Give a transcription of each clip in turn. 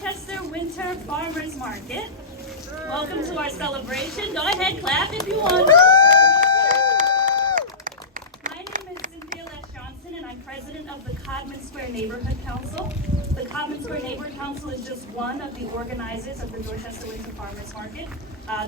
Dorchester Winter Farmers Market. Welcome to our celebration. Go ahead, clap if you want. My name is Cynthia Loesch-Johnson, and I'm president of the Codman Square Neighborhood Council. The Codman Square Neighborhood Council is just one of the organizers of the Dorchester Winter Farmers Market.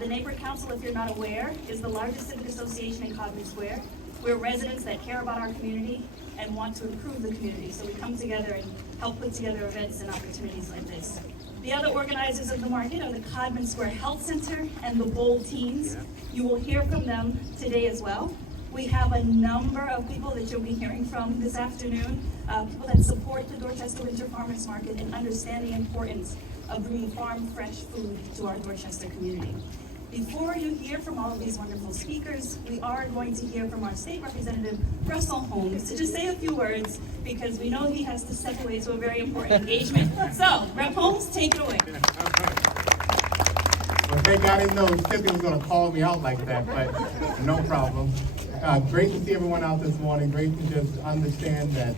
The Neighborhood Council, if you're not aware, is the largest civic association in Codman Square. We're residents that care about our community and want to improve the community. So we come together and help put together events and opportunities like this. The other organizers of the market are the Codman Square Health Center and the Bold Teens. You will hear from them today as well. We have a number of people that you'll be hearing from this afternoon, people that support the Dorchester Winter Farmers Market and understand the importance of bringing farm fresh food to our Dorchester community. Before you hear from all of these wonderful speakers, we are going to hear from our state representative, Russell Holmes, to just say a few words because we know he has to step away to a very important engagement. So, Rep. Holmes, take it away. Well, thank God I didn't know Cynthia was going to call me out like that, but no problem. Great to see everyone out this morning. Great to just understand that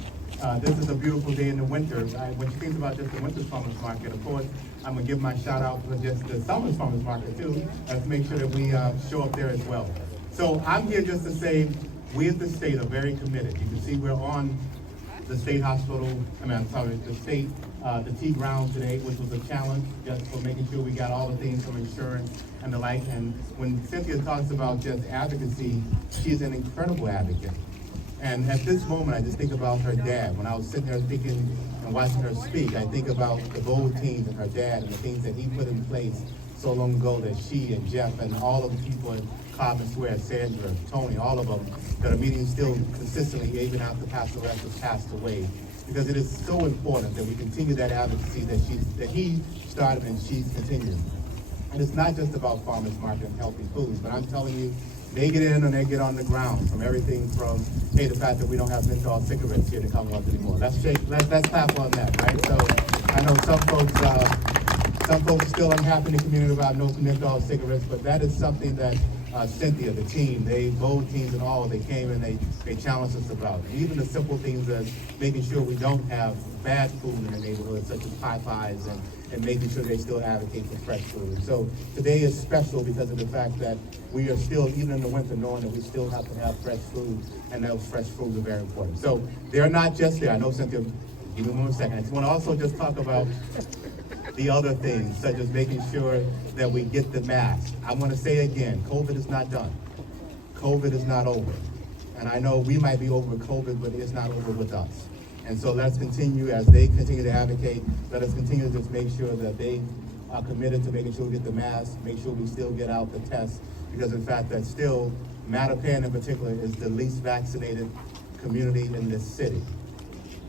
this is a beautiful day in the winter. When you think about just the winter farmers market, of course, I'm going to give my shout out for just the summer farmers market too. Let's make sure that we show up there as well. So I'm here just to say we as the state are very committed. You can see we're on the state hospital, the T ground today, which was a challenge just for making sure we got all the things from insurance and the like. And when Cynthia talks about just advocacy, she's an incredible advocate. And at this moment, I just think about her dad. When I was sitting there thinking and watching her speak, I think about the Bold Teens and her dad and the things that he put in place so long ago that she and Jeff and all of the people in Codman Square, Sandra, Tony, all of them, that are meeting still consistently even after Pastor Rex has passed away. Because it is so important that we continue that advocacy that he started and she's continuing. And it's not just about farmers market and healthy foods, but I'm telling you, they get in and they get on the ground from everything from, hey, the fact that we don't have menthol cigarettes here in the Commonwealth anymore. Let's clap on that, right? So I know some folks are still unhappy in the community about no menthol cigarettes, but that is something that Cynthia, the team, Bold Teens and all, they came and they challenged us about. Even the simple things as making sure we don't have bad food in the neighborhood, such as Popeyes, and making sure they still advocate for fresh food. So today is special because of the fact that we are still, even in the winter, knowing that we still have to have fresh food, and those fresh foods are very important. So they're not just there. I know Cynthia, give me 1 second. I just want to also just talk about the other things, such as making sure that we get the mask. I want to say again, COVID is not done. COVID is not over. And I know we might be over COVID, but it's not over with us. And so let's continue, as they continue to advocate, let us continue to just make sure that they are committed to making sure we get the mask, make sure we still get out the tests, because in fact that still, Mattapan in particular is the least vaccinated community in this city.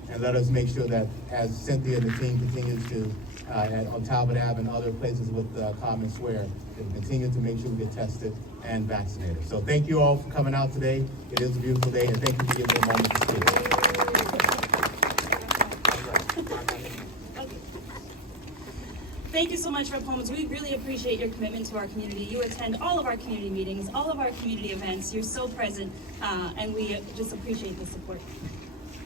And let us make sure that as Cynthia and the team continues to, on Talbot Ave and other places with Codman Square, they continue to make sure we get tested and vaccinated. So thank you all for coming out today. It is a beautiful day, and thank you for giving me a moment to speak. Thank you so much, Rep. Holmes. We really appreciate your commitment to our community. You attend all of our community meetings, all of our community events. You're so present, and we just appreciate the support.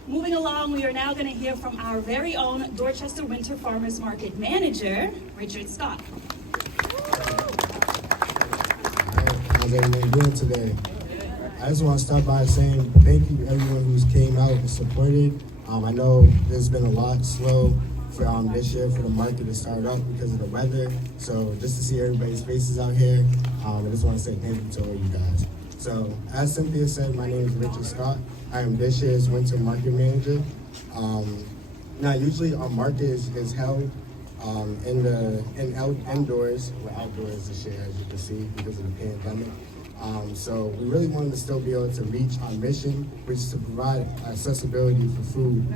Moving along, we are now going to hear from our very own Dorchester Winter Farmers Market Manager, Richard Scott. How's everyone doing today? I just want to start by saying thank you to everyone who's came out and supported. I know there's been a lot slow for this year for the market to start up because of the weather. So just to see everybody's faces out here, I just want to say thank you to all you guys. So as Cynthia said, my name is Richard Scott. I am this year's winter market manager. Now usually our market is held indoors. We're outdoors this year, as you can see, because of the pandemic. So we really wanted to still be able to reach our mission, which is to provide accessibility for food,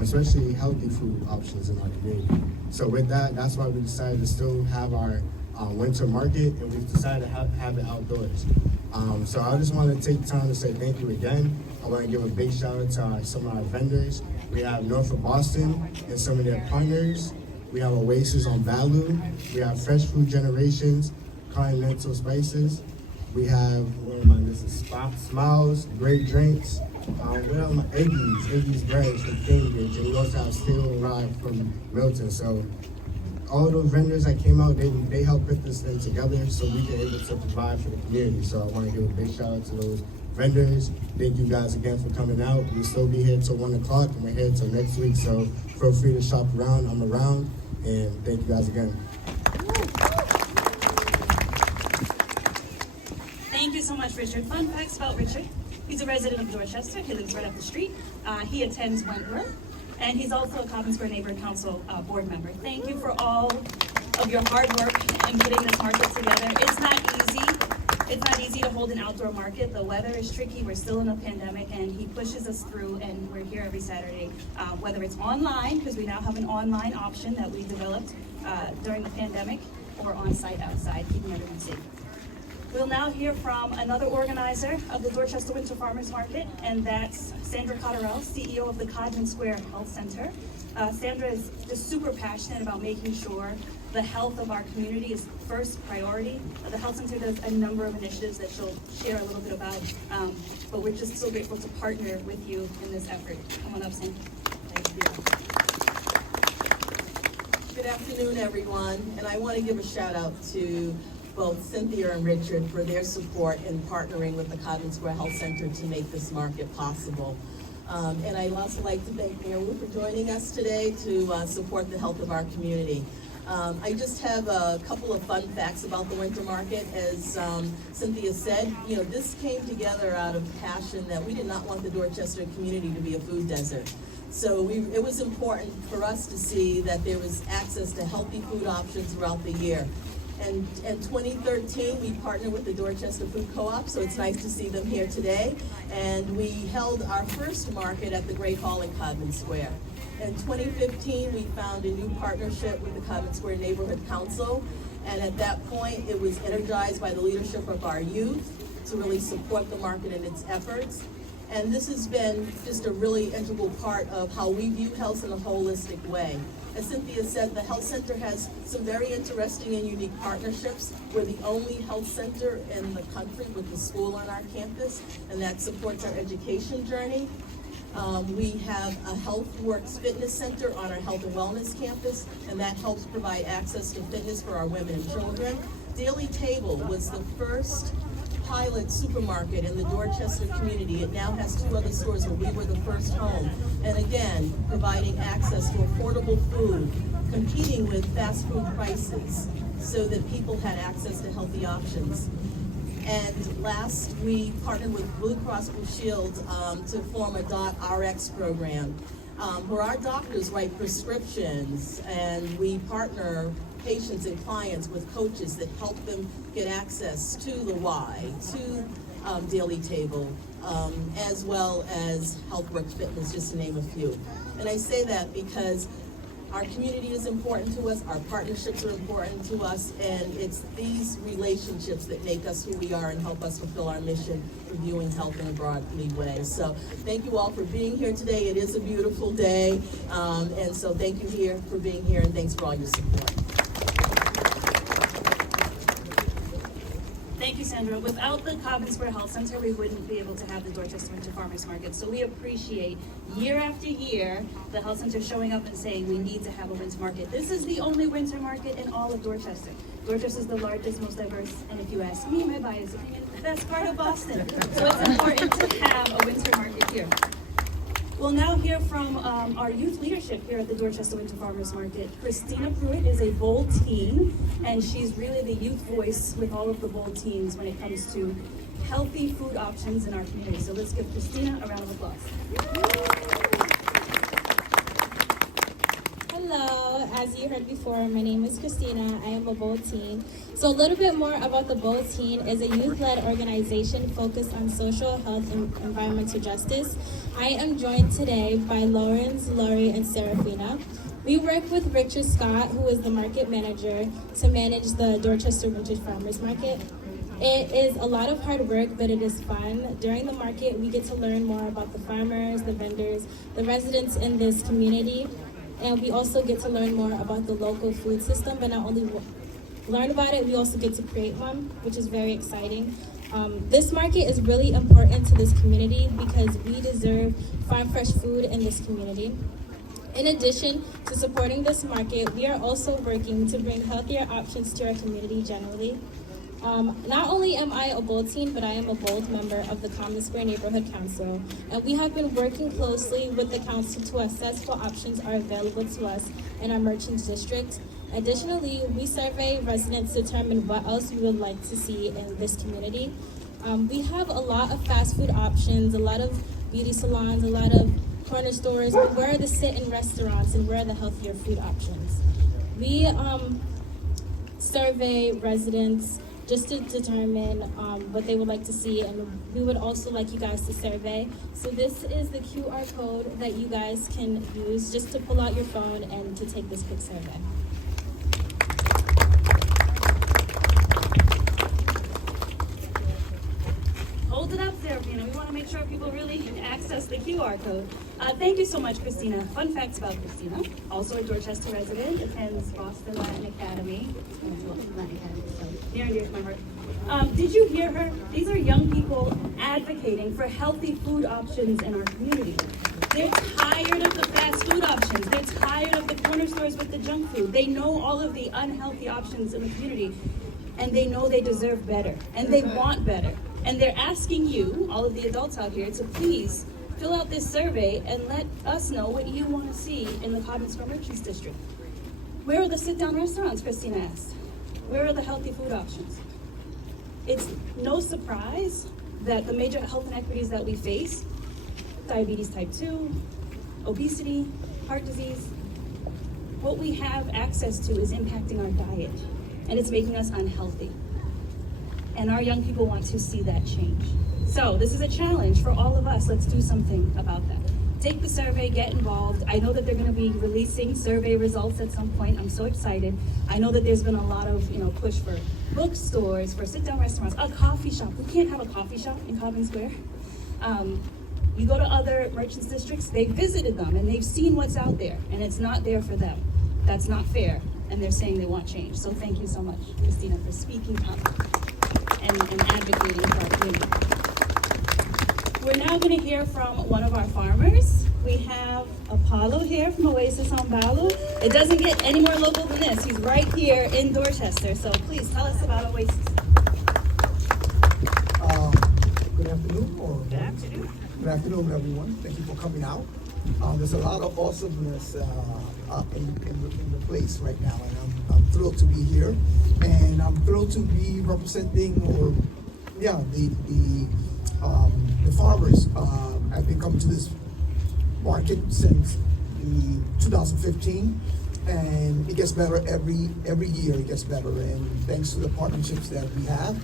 especially healthy food options in our community. So with that, that's why we decided to still have our winter market, and we've decided to have it outdoors. So I just want to take time to say thank you again. I want to give a big shout out to some of our vendors. We have Norfolk Boston and some of their partners. We have Oasis on Ballou. We have Fresh Food Generations, Continental Spices. We have, Smiles, Great Drinks. We have Iggy's Breads from Cambridge, and we also have Steel and Rye from Milton. So all those vendors that came out, they helped put this thing together so we can able to provide for the community. So I want to give a big shout out to those vendors. Thank you guys again for coming out. We'll still be here till 1 o'clock, and we're here till next week. So feel free to shop around. I'm around, and thank you guys again. Thank you so much, Richard. Fun facts about Richard. He's a resident of Dorchester. He lives right up the street. He attends Worrell, and he's also a Codman Square Neighborhood Council board member. Thank you for all of your hard work in getting this market together. It's not easy. It's not easy to hold an outdoor market. The weather is tricky. We're still in a pandemic, and he pushes us through, and we're here every Saturday, whether it's online, because we now have an online option that we developed during the pandemic, or on-site outside, keeping everyone safe. We'll now hear from another organizer of the Dorchester Winter Farmers Market, and that's Sandra Cotterell, CEO of the Codman Square Health Center. Sandra is just super passionate about making sure the health of our community is first priority. The health center does a number of initiatives that she'll share a little bit about, but we're just so grateful to partner with you in this effort. Come on up, Sandra. Thank you. Good afternoon, everyone, and I want to give a shout out to both Cynthia and Richard for their support in partnering with the Codman Square Health Center to make this market possible. And I'd also like to thank Mayor Wu for joining us today to support the health of our community. I just have a couple of fun facts about the winter market. As Cynthia said, this came together out of passion that we did not want the Dorchester community to be a food desert. So it was important for us to see that there was access to healthy food options throughout the year. And in 2013, we partnered with the Dorchester Food Co-op, so it's nice to see them here today. And we held our first market at the Great Hall in Codman Square. In 2015, we found a new partnership with the Codman Square Neighborhood Council. And at that point, it was energized by the leadership of our youth to really support the market and its efforts. And this has been just a really integral part of how we view health in a holistic way. As Cynthia said, the health center has some very interesting and unique partnerships. We're the only health center in the country with a school on our campus, and that supports our education journey. We have a HealthWorks Fitness Center on our Health and Wellness campus, and that helps provide access to fitness for our women and children. Daily Table was the first pilot supermarket in the Dorchester community. It now has 2 other stores, but we were the first home. And again, providing access to affordable food, competing with fast food prices so that people had access to healthy options. And last, we partnered with Blue Cross Blue Shield to form a .RX program where our doctors write prescriptions, and we partner patients and clients with coaches that help them get access to the Y, to Daily Table, as well as HealthWorks Fitness, just to name a few. And I say that because our community is important to us, our partnerships are important to us, and it's these relationships that make us who we are and help us fulfill our mission of viewing health in a broadly way. So thank you all for being here today. It is a beautiful day, and so thank you for being here, and thanks for all your support. Thank you, Sandra. Without the Codman Square Health Center, we wouldn't be able to have the Dorchester Winter Farmers Market. So we appreciate year after year the health center showing up and saying we need to have a winter market. This is the only winter market in all of Dorchester. Dorchester is the largest, most diverse, and if you ask me, my biased opinion, best part of Boston. So it's important to have a winter market here. We'll now hear from our youth leadership here at the Dorchester Winter Farmers Market. Kristina Pruitt is a bold teen, and she's really the youth voice with all of the bold teens when it comes to healthy food options in our community. So let's give Kristina a round of applause. Hello, as you heard before, my name is Kristina. I am a bold teen. So a little bit more about the Bold Teen is a youth-led organization focused on social, health, and environmental justice. I am joined today by Lawrence, Lori, and Serafina. We work with Richard Scott, who is the market manager, to manage the Dorchester Winter Farmers Market. It is a lot of hard work, but it is fun. During the market, we get to learn more about the farmers, the vendors, the residents in this community, and we also get to learn more about the local food system, but not only learn about it, we also get to create one, which is very exciting. This market is really important to this community because we deserve farm fresh food in this community. In addition to supporting this market, we are also working to bring healthier options to our community generally. Not only am I a bold teen, but I am a bold member of the Common Square Neighborhood Council, and we have been working closely with the council to assess what options are available to us in our Merchants District. Additionally, we survey residents to determine what else we would like to see in this community. We have a lot of fast food options, a lot of beauty salons, a lot of corner stores, but where are the sit-in restaurants and where are the healthier food options? We survey residents just to determine what they would like to see, and we would also like you guys to survey. So this is the QR code that you guys can use just to pull out your phone and to take this quick survey. Hold it up there, we want to make sure people really access the QR code. Thank you so much, Kristina. Fun facts about Kristina. Also a Dorchester resident, attends Boston Latin Academy. So near and dear to my heart. Did you hear her? These are young people advocating for healthy food options in our community. They're tired of the fast food options. They're tired of the corner stores with the junk food. They know all of the unhealthy options in the community, and they know they deserve better, and they want better. And they're asking you, all of the adults out here, to please fill out this survey and let us know what you want to see in the Codman Square Merchants District. Where are the sit-down restaurants, Kristina asked? Where are the healthy food options? It's no surprise that the major health inequities that we face, diabetes type 2, obesity, heart disease, what we have access to is impacting our diet, and it's making us unhealthy. And our young people want to see that change. So this is a challenge for all of us. Let's do something about that. Take the survey, get involved. I know that they're going to be releasing survey results at some point. I'm so excited. I know that there's been a lot of push for bookstores, for sit-down restaurants, a coffee shop. We can't have a coffee shop in Codman Square. You go to other merchants districts, they've visited them and they've seen what's out there, and it's not there for them. That's not fair, and they're saying they want change. So thank you so much, Kristina, for speaking up and advocating for our community. We're now going to hear from one of our farmers. We have Apolo here from Oasis on Ballou. It doesn't get any more local than this. He's right here in Dorchester. So please tell us about Oasis. Good afternoon. Good afternoon. Good afternoon, everyone. Thank you for coming out. There's a lot of awesomeness in the place right now, and I'm thrilled to be here, and I'm thrilled to be representing, the farmers. I've been coming to this market since 2015, and it gets better every year. It gets better, and thanks to the partnerships that we have,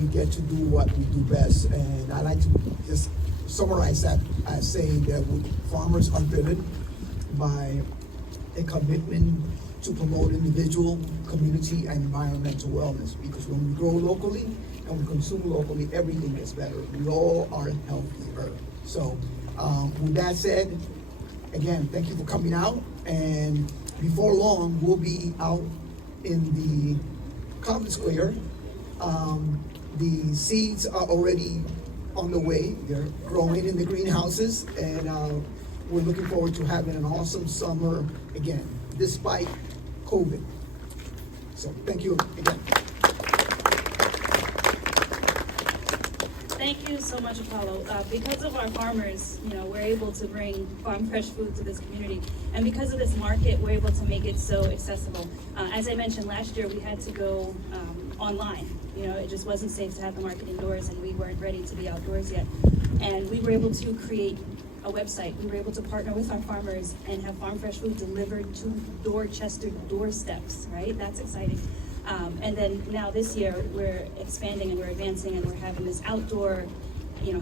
we get to do what we do best. And I like to just summarize that as saying that farmers are driven by a commitment to promote individual, community, and environmental wellness. Because when we grow locally and we consume locally, everything gets better. We all are healthier. So with that said, again, thank you for coming out. And before long, we'll be out in the Common Square. The seeds are already on the way. They're growing in the greenhouses, and we're looking forward to having an awesome summer again, despite COVID. So thank you again. Thank you so much, Apolo. Because of our farmers, we're able to bring farm fresh food to this community. And because of this market, we're able to make it so accessible. As I mentioned, last year we had to go online. It just wasn't safe to have the market indoors, and we weren't ready to be outdoors yet. And we were able to create a website. We were able to partner with our farmers and have farm fresh food delivered to Dorchester doorsteps, right? That's exciting. And then now this year, we're expanding and we're advancing, and we're having this outdoor,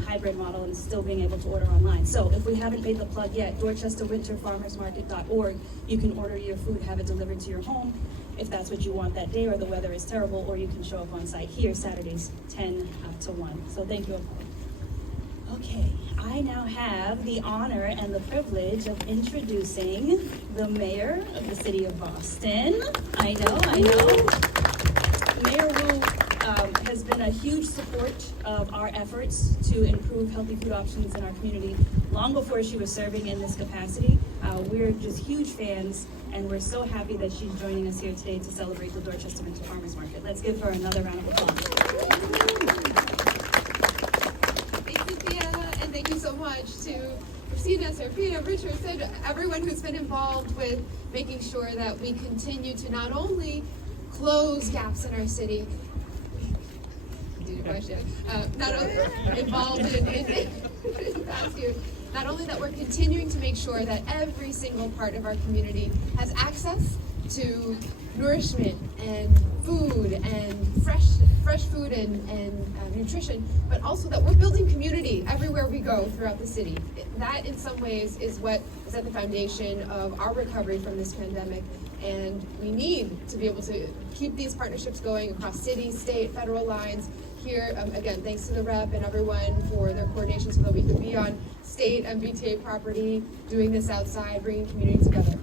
hybrid model, and still being able to order online. So if we haven't made the plug yet, DorchesterWinterFarmersMarket.org, you can order your food, have it delivered to your home, if that's what you want that day or the weather is terrible, or you can show up on site here Saturdays 10 to 1. So thank you, Apolo. Okay, I now have the honor and the privilege of introducing the mayor of the city of Boston. I know. Mayor Wu has been a huge support of our efforts to improve healthy food options in our community long before she was serving in this capacity. We're just huge fans, and we're so happy that she's joining us here today to celebrate the Dorchester Winter Farmers Market. Let's give her another round of applause. Thanks, Cynthia, and thank you so much to Kristina, Serafina, Richard, Sandra, everyone who's been involved with making sure that we continue to not only close gaps in our city, not only involved in past years, not only that we're continuing to make sure that every single part of our community has access to nourishment and food and fresh food and nutrition, but also that we're building community everywhere we go throughout the city. That in some ways is what is at the foundation of our recovery from this pandemic, and we need to be able to keep these partnerships going across city, state, federal lines. Here, again, thanks to the rep and everyone for their coordination so that we could be on state MBTA property, doing this outside, bringing community together.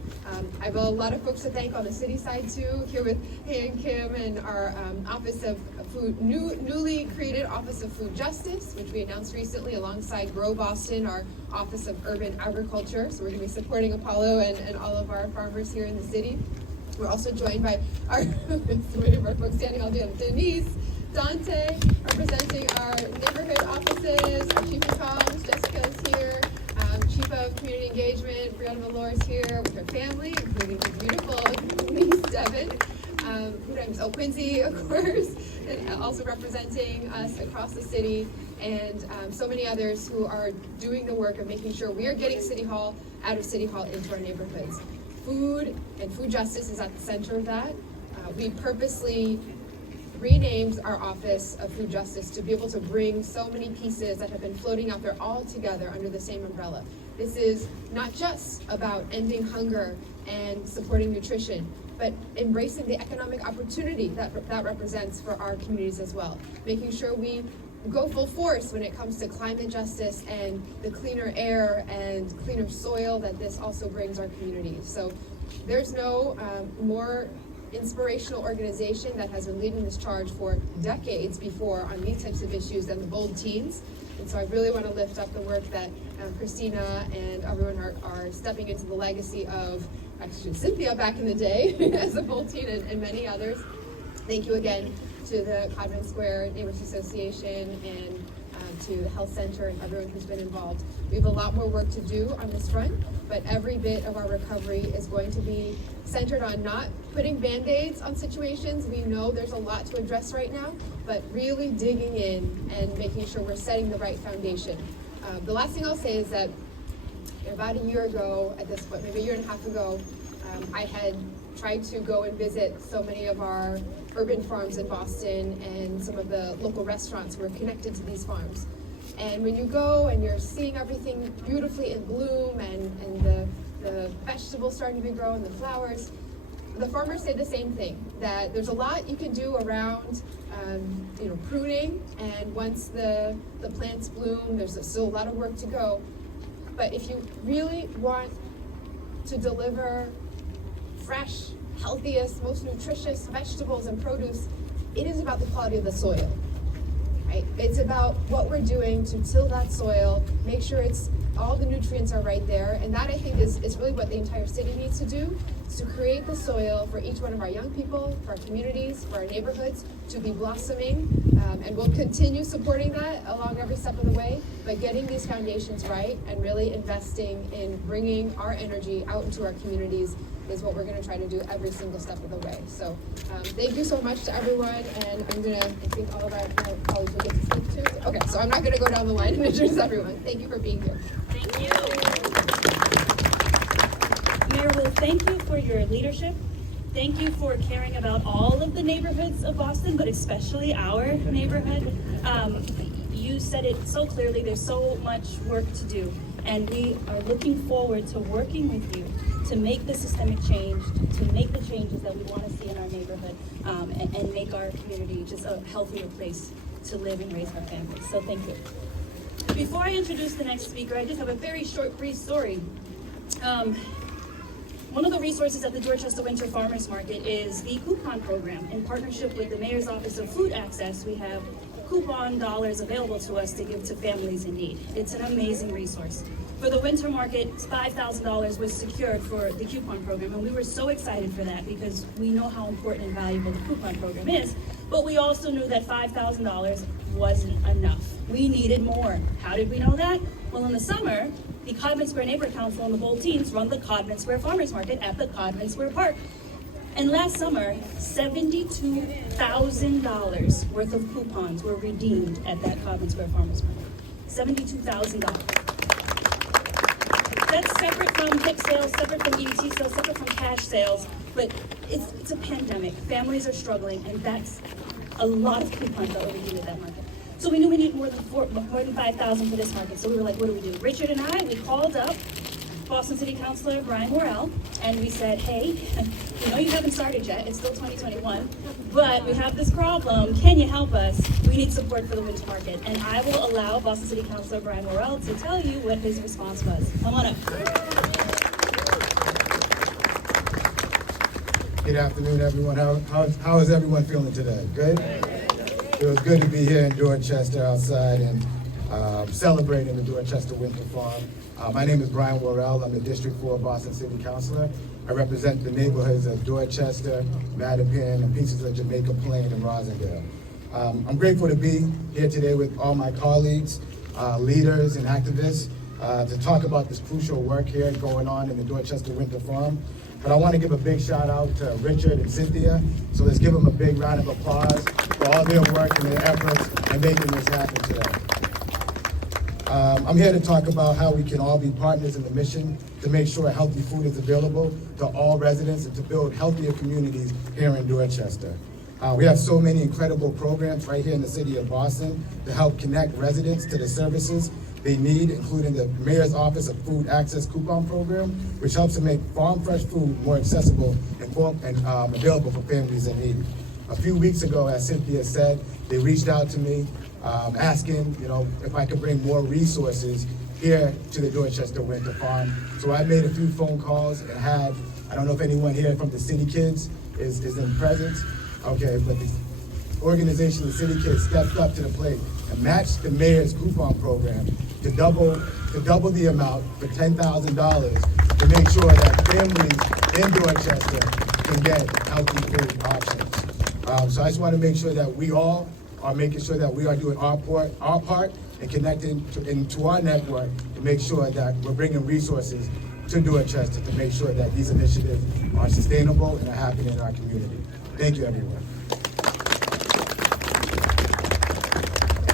I have a lot of folks to thank on the city side too, here with Hey and Kim and our Office of Food, newly created Office of Food Justice, which we announced recently alongside Grow Boston, our Office of Urban Agriculture. So we're gonna be supporting Apolo and all of our farmers here in the city. We're also joined by our, so many of our folks standing all day, Denise, Dante, representing our neighborhood offices, our Chief of Holmes, Jessica's here, Chief of Community Engagement, Brianna Malloy is here with her family, including her beautiful niece, Devin. Quincy, of course, and also representing us across the city, and so many others who are doing the work of making sure we are getting City Hall out of City Hall into our neighborhoods. Food and food justice is at the center of that. We purposely renamed our Office of Food Justice to be able to bring so many pieces that have been floating out there all together under the same umbrella. This is not just about ending hunger and supporting nutrition, but embracing the economic opportunity that represents for our communities as well. Making sure we go full force when it comes to climate justice and the cleaner air and cleaner soil that this also brings our communities. So there's no more inspirational organization that has been leading this charge for decades before on these types of issues than the Bold Teens. And so I really want to lift up the work that Kristina and everyone are stepping into the legacy of actually Cynthia back in the day as a Bold Teen and many others. Thank you again to the Codman Square Neighbors Association and to the Health Center and everyone who's been involved. We have a lot more work to do on this front, but every bit of our recovery is going to be centered on not putting Band-Aids on situations. We know there's a lot to address right now, but really digging in and making sure we're setting the right foundation. The last thing I'll say is that about a year ago, at this point, maybe a year and a half ago, I had tried to go and visit so many of our urban farms in Boston and some of the local restaurants who are connected to these farms. And when you go and you're seeing everything beautifully in bloom and the vegetables starting to grow and the flowers, the farmers say the same thing, that there's a lot you can do around pruning, and once the plants bloom, there's still a lot of work to go. But if you really want to deliver fresh, healthiest, most nutritious vegetables and produce, it is about the quality of the soil, right? It's about what we're doing to till that soil, make sure all the nutrients are right there, and that I think is really what the entire city needs to do, is to create the soil for each one of our young people, for our communities, for our neighborhoods to be blossoming, and we'll continue supporting that along every step of the way, but getting these foundations right and really investing in bringing our energy out into our communities is what we're going to try to do every single step of the way. So thank you so much to everyone, and I think all of our colleagues will get to speak too. Okay, so I'm not going to go down the line and introduce everyone. Thank you for being here. Thank you. Mayor Will, thank you for your leadership. Thank you for caring about all of the neighborhoods of Boston, but especially our neighborhood. You said it so clearly, there's so much work to do, and we are looking forward to working with you to make the systemic change, to make the changes that we want to see in our neighborhood, and make our community just a healthier place to live and raise our families. So thank you. Before I introduce the next speaker, I just have a very short, brief story. One of the resources at the Dorchester Winter Farmers Market is the coupon program. In partnership with the Mayor's Office of Food Access, we have coupon dollars available to us to give to families in need. It's an amazing resource. For the winter market, $5,000 was secured for the coupon program, and we were so excited for that because we know how important and valuable the coupon program is, but we also knew that $5,000 wasn't enough. We needed more. How did we know that? Well, in the summer, the Codman Square Neighborhood Council and the Bold Teens run the Codman Square Farmers Market at the Codman Square Park. And last summer, $72,000 worth of coupons were redeemed at that Codman Square Farmers Market. $72,000. That's separate from HIP sales, separate from EBT sales, separate from cash sales, but it's a pandemic. Families are struggling, and that's a lot of coupons that were redeemed at that market. So we knew we needed more than 5,000 for this market. So we were like, what do we do? Richard and I, we called up Boston City Councilor Brian Worrell, and we said, hey, we know you haven't started yet, it's still 2021, but we have this problem, can you help us? We need support for the winter market. And I will allow Boston City Councilor Brian Worrell to tell you what his response was. Come on up. Good afternoon, everyone. How is everyone feeling today? Good? It was good to be here in Dorchester outside and celebrating the Dorchester Winter Farm. My name is Brian Worrell. I'm the District 4 Boston City Councilor. I represent the neighborhoods of Dorchester, Mattapan, and pieces of Jamaica Plain and Rosendale. I'm grateful to be here today with all my colleagues, leaders, and activists to talk about this crucial work here going on in the Dorchester Winter Farm. But I want to give a big shout out to Richard and Cynthia. So let's give them a big round of applause for all their work and their efforts in making this happen today. I'm here to talk about how we can all be partners in the mission to make sure healthy food is available to all residents and to build healthier communities here in Dorchester. We have so many incredible programs right here in the city of Boston to help connect residents to the services they need, including the Mayor's Office of Food Access Coupon Program, which helps to make farm fresh food more accessible and available for families in need. A few weeks ago, as Cynthia said, they reached out to me asking, if I could bring more resources here to the Dorchester Winter Farm. So I made a few phone calls and I don't know if anyone here from the City Kids is in presence. Okay, but the organization, the City Kids, stepped up to the plate and matched the mayor's coupon program to double the amount for $10,000 to make sure that families in Dorchester can get healthy food options. So I just want to make sure that we all are making sure that we are doing our part and connecting into our network to make sure that we're bringing resources to Dorchester to make sure that these initiatives are sustainable and are happening in our community. Thank you, everyone.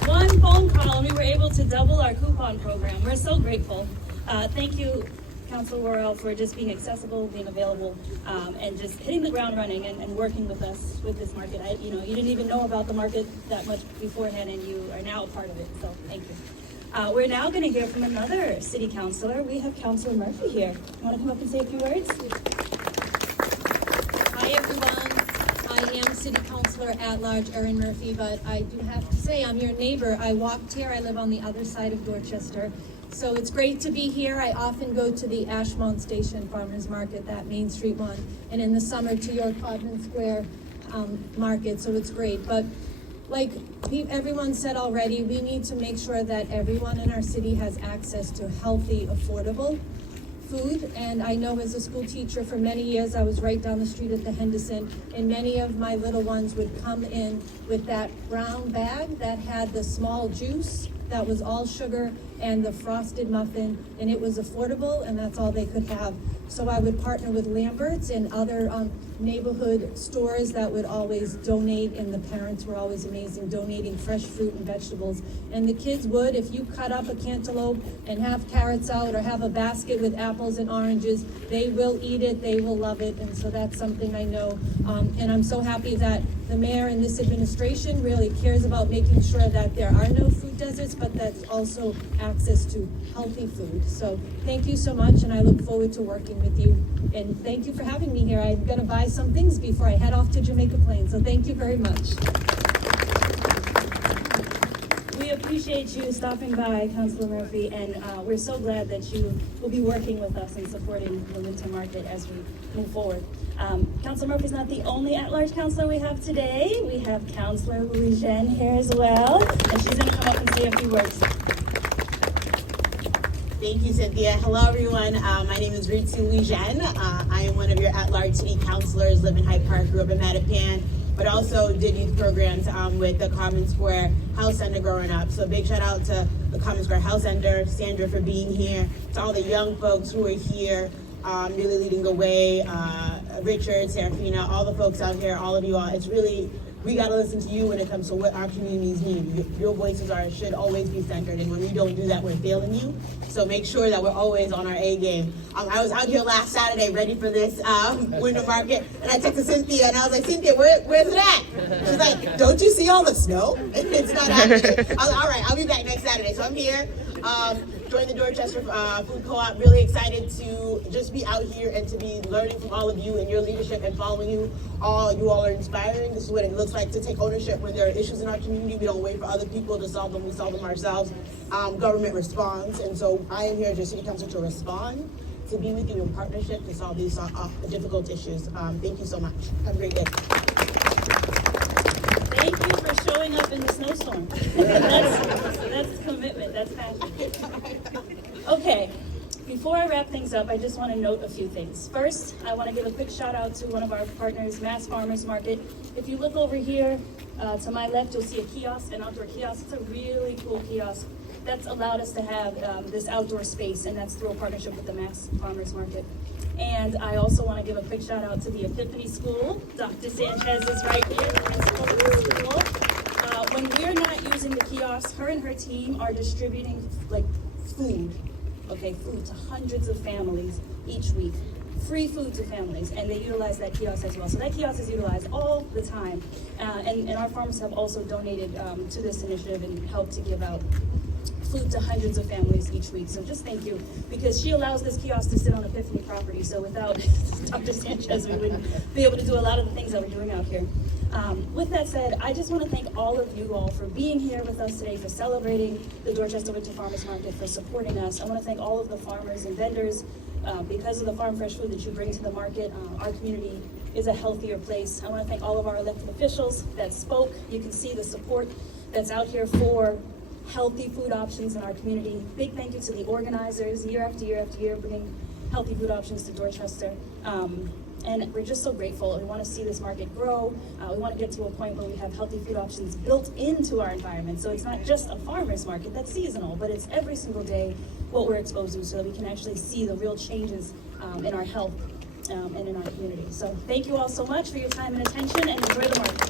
One phone call and we were able to double our coupon program. We're so grateful. Thank you, Councilor Worrell, for just being accessible, being available, and just hitting the ground running and working with us with this market. You didn't even know about the market that much beforehand, and you are now a part of it. So thank you. We're now going to hear from another city councilor. We have Councilor Murphy here. You want to come up and say a few words? Hi, everyone. I am City Councilor at Large Erin Murphy, but I do have to say I'm your neighbor. I walked here. I live on the other side of Dorchester. So it's great to be here. I often go to the Ashmount Station Farmers Market, that Main Street one, and in the summer to your Codman Square market, so it's great. But like everyone said already, we need to make sure that everyone in our city has access to healthy, affordable food. And I know as a school teacher for many years, I was right down the street at the Henderson, and many of my little ones would come in with that brown bag that had the small juice that was all sugar and the frosted muffin, and it was affordable, and that's all they could have. So I would partner with Lambert's and other neighborhood stores that would always donate, and the parents were always amazing, donating fresh fruit and vegetables. And the kids would, if you cut up a cantaloupe and have carrots out or have a basket with apples and oranges, they will eat it, they will love it, and so that's something I know. And I'm so happy that the mayor and this administration really cares about making sure that there are no food deserts, but that's also access to healthy food. So thank you so much, and I look forward to working with you. And thank you for having me here. I'm gonna buy some things before I head off to Jamaica Plain, so thank you very much. We appreciate you stopping by, Councilor Murphy, and we're so glad that you will be working with us and supporting the winter market as we move forward. Councilor Murphy's not the only at-large councilor we have today. We have Councilor Louijeune here as well, and she's gonna come up and say a few words. Thank you, Cynthia. Hello, everyone. My name is Ruthzee Louijeune. I am one of your at-large city councilors, live in Hyde Park, grew up in Mattapan, but also did youth programs with the Common Square Health Center growing up. So big shout out to the Common Square Health Center, Sandra for being here, to all the young folks who are here, really leading the way, Richard, Serafina, all the folks out here, all of you all. It's really, we got to listen to you when it comes to what our communities need. Your voices should always be centered, and when we don't do that, we're failing you. So make sure that we're always on our A game. I was out here last Saturday ready for this winter market, and I texted Cynthia, and I was like, Cynthia, where's it at? She's like, don't you see all the snow? It's not happening. I was like, all right, I'll be back next Saturday. So I'm here. Joined the Dorchester Food Co-op, really excited to just be out here and to be learning from all of you and your leadership and following you. You all are inspiring. This is what it looks like to take ownership when there are issues in our community. We don't wait for other people to solve them, we solve them ourselves. Government responds, and so I am here as your city council to respond, to be with you in partnership to solve these difficult issues. Thank you so much. Have a great day. Thank you for showing up in the snowstorm. That's commitment, that's passion. Okay, before I wrap things up, I just want to note a few things. First, I want to give a quick shout out to one of our partners, Mass Farmers Market. If you look over here to my left, you'll see a kiosk, an outdoor kiosk. It's a really cool kiosk that's allowed us to have this outdoor space, and that's through a partnership with the Mass Farmers Market. And I also want to give a quick shout out to the Epiphany School. Dr. Sanchez is right here, the principal of the school. When we're not using the kiosks, her and her team are distributing like food to hundreds of families each week. Free food to families, and they utilize that kiosk as well. So that kiosk is utilized all the time. And our farmers have also donated to this initiative and helped to give out food to hundreds of families each week. So just thank you, because she allows this kiosk to sit on Epiphany property. So without Dr. Sanchez, we wouldn't be able to do a lot of the things that we're doing out here. With that said, I just want to thank all of you all for being here with us today, for celebrating the Dorchester Winter Farmers Market, for supporting us. I want to thank all of the farmers and vendors. Because of the farm fresh food that you bring to the market, our community is a healthier place. I want to thank all of our elected officials that spoke. You can see the support that's out here for healthy food options in our community. Big thank you to the organizers, year after year after year, bringing healthy food options to Dorchester. And we're just so grateful. We want to see this market grow. We want to get to a point where we have healthy food options built into our environment. So it's not just a farmer's market that's seasonal, but it's every single day what we're exposed to, so that we can actually see the real changes in our health and in our community. So thank you all so much for your time and attention, and enjoy the market.